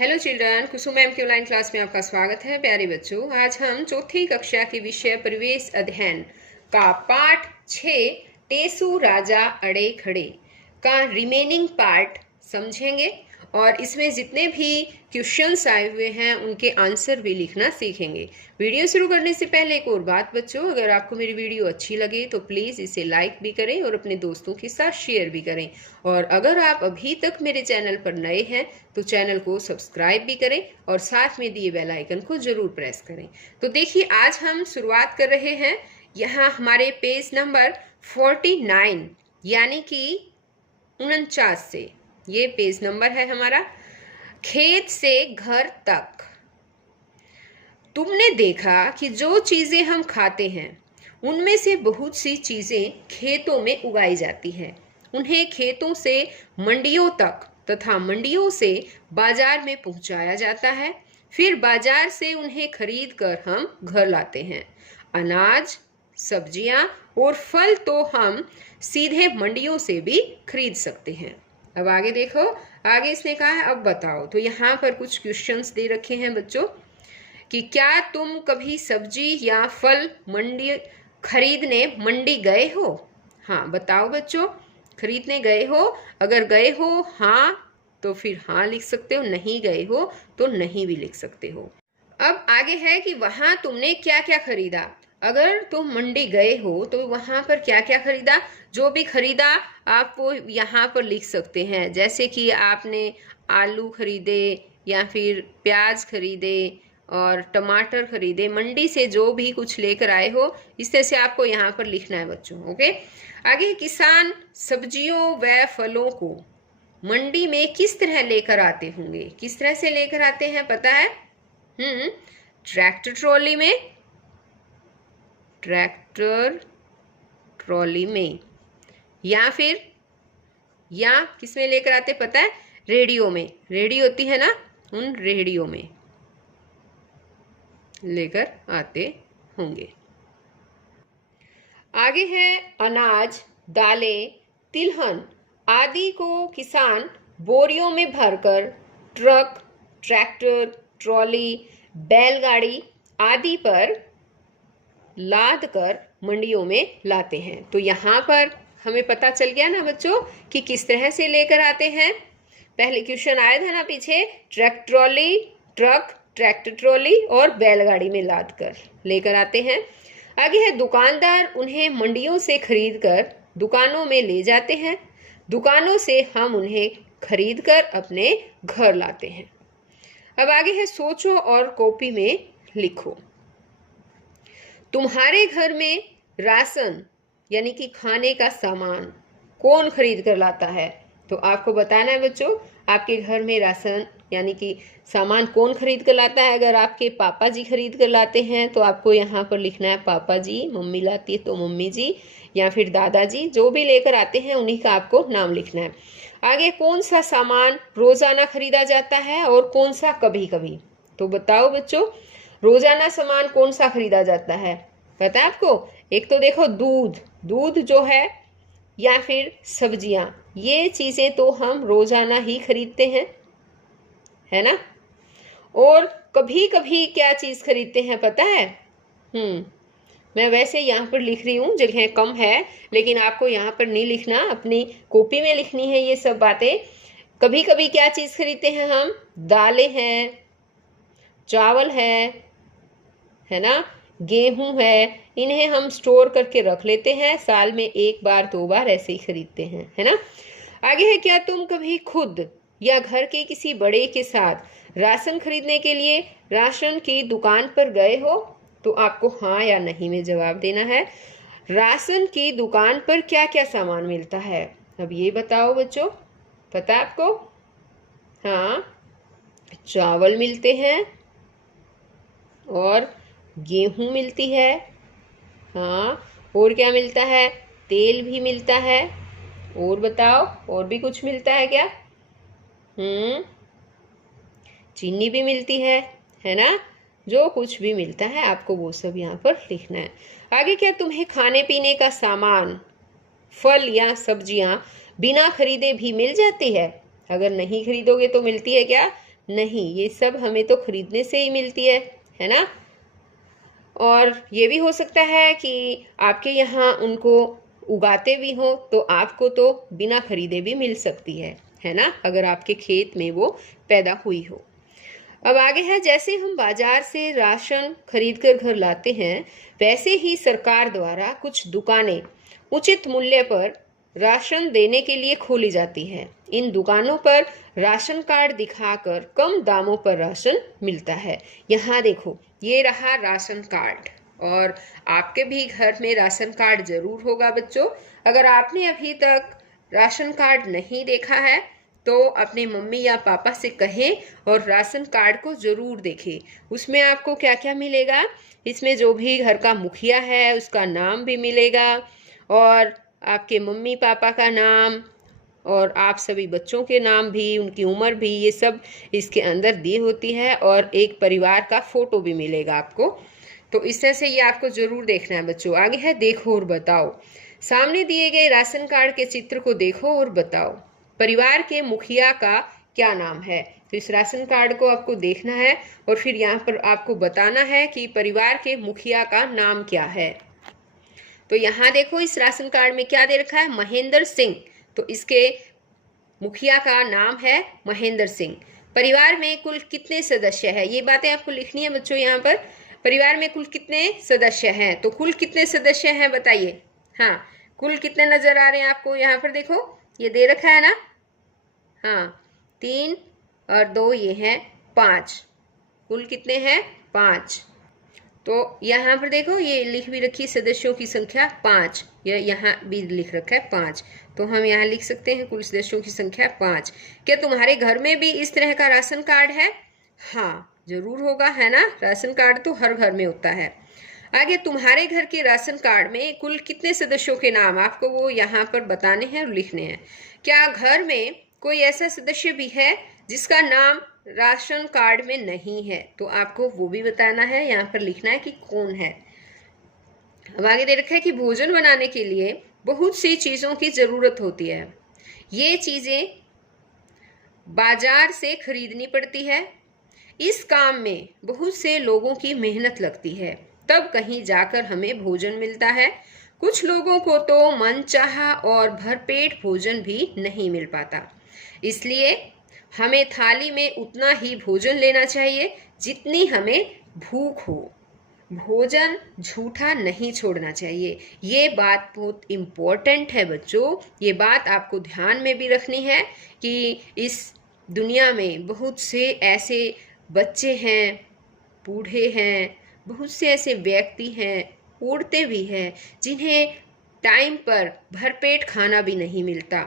Hello children, कुसुम ma'am की online class में आपका स्वागत है। प्यारे बच्चों, आज हम चौथी कक्षा के विषय परिवेश अध्ययन का पाठ 6 टेसु राजा अड़े खड़े का रिमेनिंग पार्ट समझेंगे और इसमें जितने भी क्वेश्चंस आए हुए हैं उनके आंसर भी लिखना सीखेंगे। वीडियो शुरू करने से पहले एक और बात बच्चों, अगर आपको मेरी वीडियो अच्छी लगे तो प्लीज़ इसे लाइक भी करें और अपने दोस्तों के साथ शेयर भी करें। और अगर आप अभी तक मेरे चैनल पर नए हैं तो चैनल को सब्सक्राइब भी करें और साथ में दिए बेल आइकन को जरूर प्रेस करें। तो देखिए, आज हम शुरुआत कर रहे हैं यहाँ हमारे पेज नंबर 49 यानी कि 49 से। ये पेज नंबर है हमारा। खेत से घर तक। तुमने देखा कि जो चीजें हम खाते हैं उनमें से बहुत सी चीजें खेतों में उगाई जाती हैं। उन्हें खेतों से मंडियों तक तथा मंडियों से बाजार में पहुंचाया जाता है। फिर बाजार से उन्हें खरीद कर हम घर लाते हैं। अनाज, सब्जियां और फल तो हम सीधे मंडियों से भी खरीद सकते हैं। अब आगे देखो, आगे इसने कहा है अब बताओ। तो यहाँ पर कुछ क्वेश्चंस दे रखे हैं बच्चों कि क्या तुम कभी सब्जी या फल मंडी खरीदने मंडी गए हो? हाँ बताओ बच्चों, खरीदने गए हो? अगर गए हो हाँ तो फिर हाँ लिख सकते हो, नहीं गए हो तो नहीं भी लिख सकते हो। अब आगे है कि वहां तुमने क्या क्या खरीदा। अगर तुम मंडी गए हो तो वहां पर क्या क्या खरीदा, जो भी खरीदा आप वो यहाँ पर लिख सकते हैं। जैसे कि आपने आलू खरीदे या फिर प्याज खरीदे और टमाटर खरीदे, मंडी से जो भी कुछ लेकर आए हो इस तरह से आपको यहाँ पर लिखना है बच्चों। ओके, आगे किसान सब्जियों व फलों को मंडी में किस तरह लेकर आते होंगे? किस तरह से लेकर आते हैं पता है? ट्रैक्टर ट्रॉली में। ट्रैक्टर ट्रॉली में या फिर या किस में लेकर आते पता है? रेडियो में। रेडियो होती है ना, उन रेडियो में लेकर आते होंगे। आगे है अनाज, दालें, तिलहन आदि को किसान बोरियों में भरकर ट्रक, ट्रैक्टर, ट्रॉली, बैलगाड़ी आदि पर लाद कर मंडियों में लाते हैं। तो यहाँ पर हमें पता चल गया ना बच्चों कि किस तरह से लेकर आते हैं। पहले क्वेश्चन आया था ना पीछे, truck trolley, truck, tractor trolley और बैलगाड़ी में लाद कर लेकर आते हैं। आगे है दुकानदार उन्हें मंडियों से खरीद कर दुकानों में ले जाते हैं। दुकानों से हम उन्हें खरीद कर अपने घर लाते हैं। अब आगे है सोचो और कॉपी में लिखो। तुम्हारे घर में राशन यानी कि खाने का सामान कौन खरीद कर लाता है? तो आपको बताना है बच्चों, आपके घर में राशन यानी कि सामान कौन खरीद कर लाता है। अगर आपके पापा जी खरीद कर लाते हैं तो आपको यहाँ पर लिखना है पापा जी। मम्मी लाती है तो मम्मी जी या फिर दादाजी, जो भी लेकर आते हैं उन्हीं का आपको नाम लिखना है। आगे कौन सा सामान रोजाना खरीदा जाता है और कौन सा कभी कभी? तो बताओ बच्चों, रोजाना सामान कौन सा खरीदा जाता है पता है आपको? एक तो देखो दूध, दूध जो है या फिर सब्जियां, ये चीजें तो हम रोजाना ही खरीदते हैं, है ना। और कभी कभी क्या चीज खरीदते हैं पता है? मैं वैसे यहाँ पर लिख रही हूँ, जगह कम है, लेकिन आपको यहाँ पर नहीं लिखना, अपनी कॉपी में लिखनी है ये सब बातें। कभी कभी क्या चीज खरीदते हैं हम? दालें हैं, चावल है ना, गेहूं है। इन्हें हम स्टोर करके रख लेते हैं, साल में एक बार दो बार ऐसे ही खरीदते हैं, है ना। आगे है क्या तुम कभी खुद या घर के किसी बड़े के साथ राशन खरीदने के लिए राशन की दुकान पर गए हो? तो आपको हाँ या नहीं में जवाब देना है। राशन की दुकान पर क्या क्या सामान मिलता है अब ये बताओ बच्चों, पता है आपको? हाँ, चावल मिलते हैं और गेहूं मिलती है। हाँ, और क्या मिलता है? तेल भी मिलता है। और बताओ, और भी कुछ मिलता है क्या? चीनी भी मिलती है ना। जो कुछ भी मिलता है आपको वो सब यहाँ पर लिखना है। आगे क्या तुम्हें खाने पीने का सामान, फल या सब्जियां बिना खरीदे भी मिल जाती है? अगर नहीं खरीदोगे तो मिलती है क्या? नहीं, ये सब हमें तो खरीदने से ही मिलती है ना। और ये भी हो सकता है कि आपके यहाँ उनको उगाते भी हो, तो आपको तो बिना खरीदे भी मिल सकती है ना, अगर आपके खेत में वो पैदा हुई हो। अब आगे है, जैसे हम बाजार से राशन खरीद कर घर लाते हैं, वैसे ही सरकार द्वारा कुछ दुकानें उचित मूल्य पर राशन देने के लिए खोली जाती है। इन दुकानों पर राशन कार्ड दिखाकर कम दामों पर राशन मिलता है। यहाँ देखो, ये रहा राशन कार्ड, और आपके भी घर में राशन कार्ड जरूर होगा बच्चों। अगर आपने अभी तक राशन कार्ड नहीं देखा है तो अपने मम्मी या पापा से कहें और राशन कार्ड को जरूर देखें। उसमें आपको क्या क्या मिलेगा, इसमें जो भी घर का मुखिया है उसका नाम भी मिलेगा, और आपके मम्मी पापा का नाम, और आप सभी बच्चों के नाम भी, उनकी उम्र भी, ये सब इसके अंदर दी होती है, और एक परिवार का फोटो भी मिलेगा आपको। तो इस तरह से ये आपको जरूर देखना है बच्चों। आगे है, देखो और बताओ। सामने दिए गए राशन कार्ड के चित्र को देखो और बताओ, परिवार के मुखिया का क्या नाम है। तो इस राशन कार्ड को आपको देखना है और फिर यहाँ पर आपको बताना है कि परिवार के मुखिया का नाम क्या है। तो यहाँ देखो, इस राशन कार्ड में क्या दे रखा है, महेंद्र सिंह। तो इसके मुखिया का नाम है महेंद्र सिंह। परिवार में कुल कितने सदस्य हैं, ये बातें आपको लिखनी है बच्चों। यहाँ पर परिवार में कुल कितने सदस्य हैं, तो कुल कितने सदस्य हैं बताइए। हाँ, कुल कितने नजर आ रहे हैं आपको, यहाँ पर देखो ये दे रखा है ना। हाँ, 3 और 2 ये हैं 5, कुल कितने हैं 5। तो यहाँ पर देखो ये लिख भी रखी सदस्यों की संख्या 5, यहाँ भी लिख रखा है 5, तो हम यहाँ लिख सकते हैं कुल सदस्यों की संख्या 5। क्या तुम्हारे घर में भी इस तरह का राशन कार्ड है? हाँ जरूर होगा, है ना, राशन कार्ड तो हर घर में होता है। आगे, तुम्हारे घर के राशन कार्ड में कुल कितने सदस्यों के नाम आपको वो यहाँ पर बताने हैं और लिखने हैं। क्या घर में कोई ऐसा सदस्य भी है जिसका नाम राशन कार्ड में नहीं है, तो आपको वो भी बताना है, यहाँ पर लिखना है कि कौन है। अब आगे दे रखा है कि भोजन बनाने के लिए बहुत सी चीजों की जरूरत होती है। ये चीजें बाजार से खरीदनी पड़ती है। इस काम में बहुत से लोगों की मेहनत लगती है, तब कहीं जाकर हमें भोजन मिलता है। कुछ लोगों को तो मनचाहा और भरपेट भोजन भी नहीं मिल पाता, इसलिए हमें थाली में उतना ही भोजन लेना चाहिए जितनी हमें भूख हो। भोजन झूठा नहीं छोड़ना चाहिए। ये बात बहुत इम्पोर्टेंट है बच्चों, ये बात आपको ध्यान में भी रखनी है कि इस दुनिया में बहुत से ऐसे बच्चे हैं, बूढ़े हैं, बहुत से ऐसे व्यक्ति हैं, औरतें भी हैं, जिन्हें टाइम पर भरपेट खाना भी नहीं मिलता,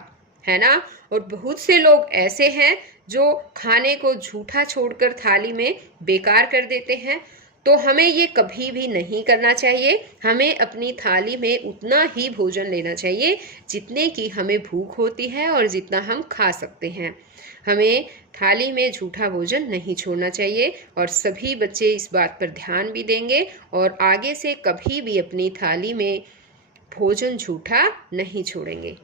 है ना। और बहुत से लोग ऐसे हैं जो खाने को झूठा छोड़कर थाली में बेकार कर देते हैं। तो हमें ये कभी भी नहीं करना चाहिए। हमें अपनी थाली में उतना ही भोजन लेना चाहिए जितने की हमें भूख होती है और जितना हम खा सकते हैं। हमें थाली में झूठा भोजन नहीं छोड़ना चाहिए, और सभी बच्चे इस बात पर ध्यान भी देंगे और आगे से कभी भी अपनी थाली में भोजन झूठा नहीं छोड़ेंगे।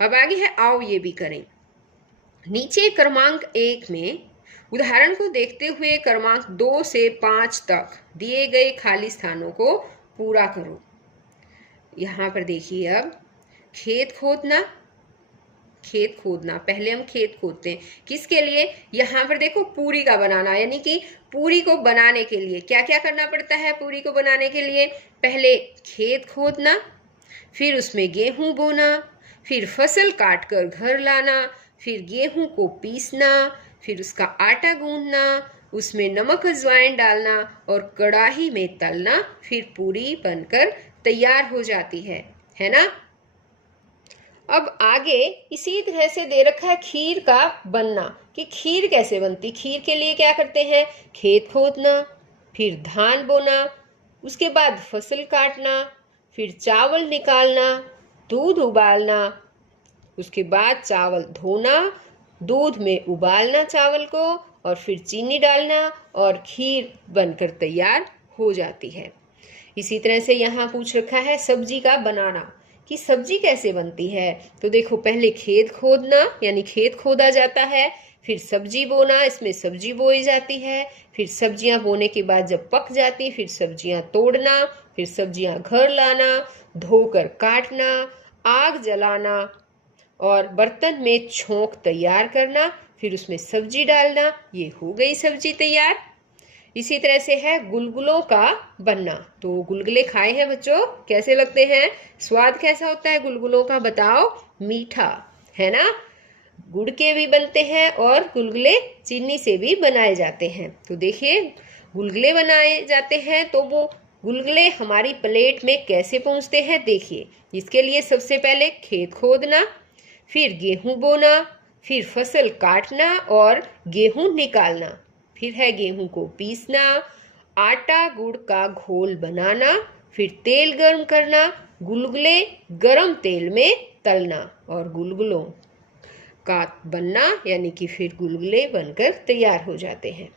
अब आगे है, आओ ये भी करें। नीचे क्रमांक 1 में उदाहरण को देखते हुए क्रमांक 2 से 5 तक दिए गए खाली स्थानों को पूरा करो। यहाँ पर देखिए, अब खेत खोदना, खेत खोदना, पहले हम खेत खोदते हैं किसके लिए, यहाँ पर देखो पूरी का बनाना, यानी कि पूरी को बनाने के लिए क्या क्या करना पड़ता है। पूरी को बनाने के लिए पहले खेत खोदना, फिर उसमें गेहूं बोना, फिर फसल काट कर घर लाना, फिर गेहूं को पीसना, फिर उसका आटा गूंदना, उसमें नमक अजवाइन डालना और कढ़ाई में तलना, फिर पूरी बनकर तैयार हो जाती है ना। अब आगे इसी तरह से दे रखा है खीर का बनना, कि खीर कैसे बनती। खीर के लिए क्या करते हैं, खेत खोदना, फिर धान बोना, उसके बाद फसल काटना, फिर चावल निकालना, दूध उबालना, उसके बाद चावल धोना, दूध में उबालना चावल को, और फिर चीनी डालना और खीर बनकर तैयार हो जाती है। इसी तरह से यहाँ पूछ रखा है सब्जी का बनाना, कि सब्जी कैसे बनती है। तो देखो, पहले खेत खोदना, यानी खेत खोदा जाता है, फिर सब्जी बोना, इसमें सब्जी बोई जाती है। फिर सब्जियां बोने के बाद जब पक जाती फिर सब्जियां तोड़ना, फिर सब्जियां घर लाना, धोकर काटना, आग जलाना और बर्तन में छोंक तैयार करना, फिर उसमें सब्जी डालना। ये हो गई सब्जी तैयार। इसी तरह से है गुलगुलों का बनना। तो गुलगुले खाए हैं बच्चों, कैसे लगते हैं? स्वाद कैसा होता है गुलगुलों का बताओ? मीठा, है ना? गुड़ के भी बनते हैं और गुलगुले चीनी से भी बनाए जाते हैं। तो देखिए गुलगुले बनाए जाते हैं तो वो गुलगुले हमारी प्लेट में कैसे पहुंचते हैं देखिए। इसके लिए सबसे पहले खेत खोदना, फिर गेहूं बोना, फिर फसल काटना और गेहूं निकालना, फिर है गेहूं को पीसना, आटा गुड़ का घोल बनाना, फिर तेल गर्म करना, गुलगुले गरम तेल में तलना और गुलगुलों का बनना, यानी कि फिर गुलगुले बनकर तैयार हो जाते हैं।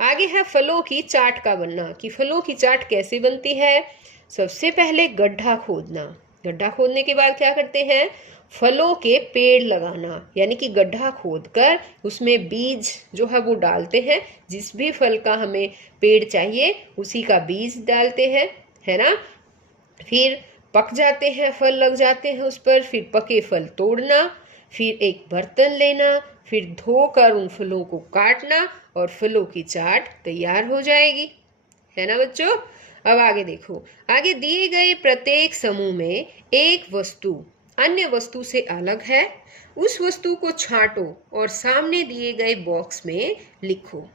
आगे है फलों की चाट का बनना, कि फलों की चाट कैसे बनती है। सबसे पहले गड्ढा खोदना, गड्ढा खोदने के बाद क्या करते हैं? फलों के पेड़ लगाना, यानी कि गड्ढा खोदकर उसमें बीज जो है वो डालते हैं। जिस भी फल का हमें पेड़ चाहिए उसी का बीज डालते हैं, है ना? फिर पक जाते हैं, फल लग जाते हैं उस पर, फिर पके फल तोड़ना, फिर एक बर्तन लेना, फिर धोकर उन फलों को काटना और फलों की चाट तैयार हो जाएगी, है ना बच्चों? अब आगे देखो, आगे दिए गए प्रत्येक समूह में एक वस्तु अन्य वस्तु से अलग है, उस वस्तु को छांटो और सामने दिए गए बॉक्स में लिखो।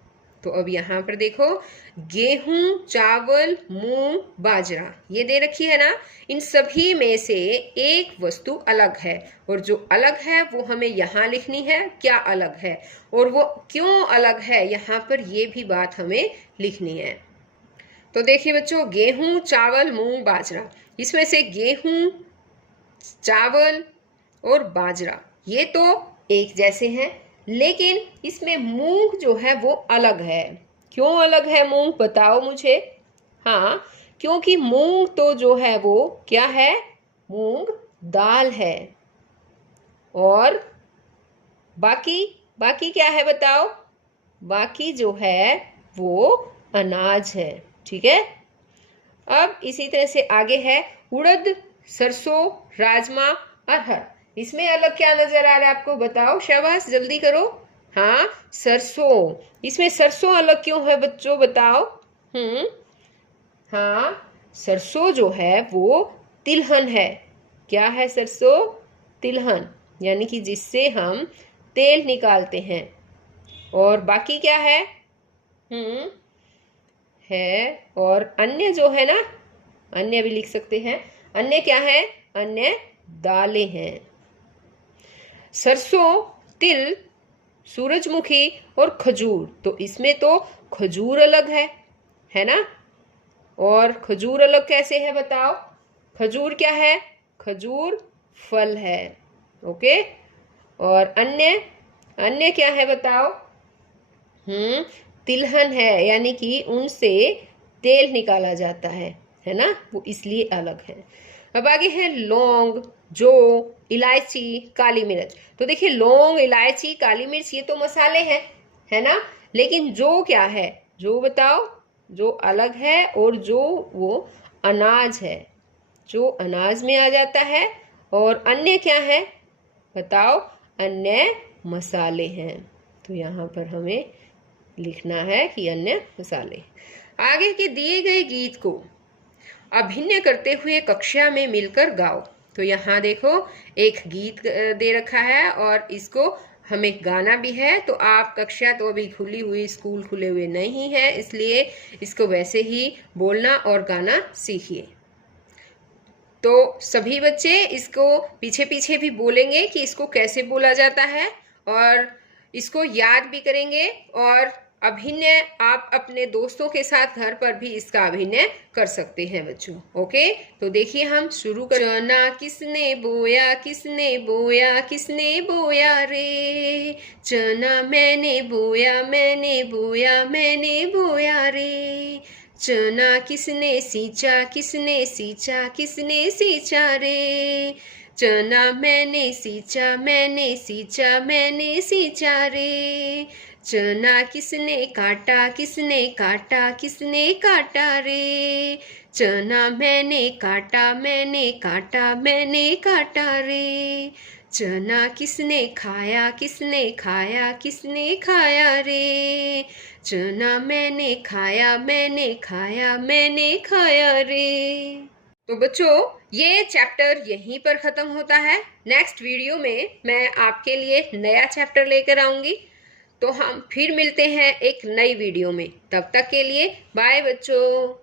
तो अब यहाँ पर देखो, गेहूं, चावल, मूंग, बाजरा ये दे रखी है ना। इन सभी में से एक वस्तु अलग है और जो अलग है वो हमें यहाँ लिखनी है, क्या अलग है और वो क्यों अलग है, यहाँ पर ये भी बात हमें लिखनी है। तो देखिए बच्चों, गेहूं, चावल, मूंग, बाजरा, इसमें से गेहूं, चावल और बाजरा ये तो एक जैसे हैं, लेकिन इसमें मूंग जो है वो अलग है। क्यों अलग है मूंग, बताओ मुझे। हाँ, क्योंकि मूंग तो जो है वो क्या है? मूंग दाल है। और बाकी बाकी क्या है बताओ? बाकी जो है वो अनाज है। ठीक है। अब इसी तरह से आगे है उड़द, सरसों, राजमा, अरहर। इसमें अलग क्या नजर आ रहा है आपको, बताओ, शाबाश, जल्दी करो। हाँ, सरसों। इसमें सरसों अलग क्यों है बच्चों, बताओ। हाँ, सरसों जो है वो तिलहन है। क्या है सरसों? तिलहन, यानी कि जिससे हम तेल निकालते हैं। और बाकी क्या है? है और अन्य जो है ना, अन्य भी लिख सकते हैं। अन्य क्या है? अन्य दालें हैं। सरसों, तिल, सूरजमुखी और खजूर, तो इसमें तो खजूर अलग है ना? और खजूर अलग कैसे है बताओ? खजूर क्या है? खजूर फल है। ओके। और अन्य अन्य क्या है बताओ? तिलहन है, यानी कि उनसे तेल निकाला जाता है ना? वो इसलिए अलग है। अब आगे है लौंग, जौ, इलायची, काली मिर्च। तो देखिए लौंग, इलायची, काली मिर्च ये तो मसाले हैं, है ना? लेकिन जौ क्या है? जौ बताओ। जौ अलग है और जौ वो अनाज है, जो अनाज में आ जाता है। और अन्य क्या है बताओ? अन्य मसाले हैं। तो यहाँ पर हमें लिखना है कि अन्य मसाले। आगे के दिए गए गीत को अभिनय करते हुए कक्षा में मिलकर गाओ। तो यहाँ देखो एक गीत दे रखा है और इसको हमें गाना भी है। तो आप, कक्षा तो अभी खुली हुई, स्कूल खुले हुए नहीं है, इसलिए इसको वैसे ही बोलना और गाना सीखिए। तो सभी बच्चे इसको पीछे पीछे भी बोलेंगे कि इसको कैसे बोला जाता है और इसको याद भी करेंगे। और अभिनय आप अपने दोस्तों के साथ घर पर भी इसका अभिनय कर सकते हैं बच्चों। ओके, तो देखिए हम शुरू कर। चना किसने बोया, किसने बोया, किसने बोया रे। चना मैंने बोया, मैंने बोया, मैंने बोया रे। चना किसने सींचा, किसने सींचा, किसने सींचा रे। चना मैंने सींचा मैंने सींचा रे। चना किसने काटा किसने काटा रे। चना मैंने काटा मैंने काटा रे। चना किसने खाया किसने खाया रे। चना मैंने खाया मैंने खाया रे। तो बच्चों, ये चैप्टर यहीं पर ख़त्म होता है। नेक्स्ट वीडियो में मैं आपके लिए नया चैप्टर लेकर आऊँगी। तो हम फिर मिलते हैं एक नई वीडियो में। तब तक के लिए बाय बच्चों।